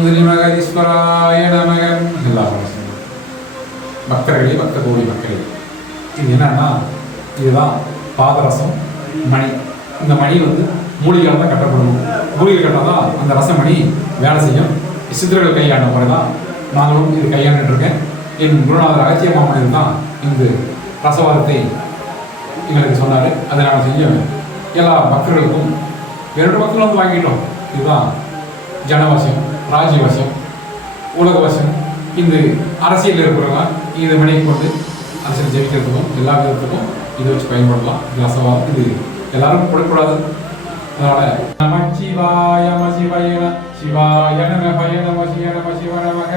ஸ்ரீமகதீஸ்வராய நமக. எல்லாரும் பக்தர்களே, பக்த கோடி மக்களே, இது என்னன்னா, இதுதான் பாதரசம் மணி. இந்த மணி வந்து மூலிகையால் தான் கட்டப்படணும். மூலிகை கட்டால் தான் அந்த ரசமணி வேலை செய்யும். சித்திரர்கள் கையாண்ட முறை தான் நாங்களும் இது கையாண்டுட்டு இருக்கேன். என் குருநாதர் அகத்திய மாமனிதர் தான் இந்த ரசவாதத்தை எங்களுக்கு சொன்னார். அதை நாங்கள் செஞ்ச எல்லா பக்தர்களுக்கும் 2 மக்கள் வந்து வாங்கிட்டோம். இதுதான் ஜனவசியம், ராஜ்யவசியம், உலகவசியம். இந்த அரசியலில் இருக்கிறவங்க இது மணிக்கு கொண்டு அரசியல் ஜெயிக்கிறதுக்கும் எல்லா விதத்துக்கும் இதை வச்சு பயன்படலாம். இது ரசவாதம், இது எல்லாரும் கொடுக்கூடாது. அதனால நம சிவாய நம சிவாய சிவாய நம பய நம சிவ நம சிவ நமக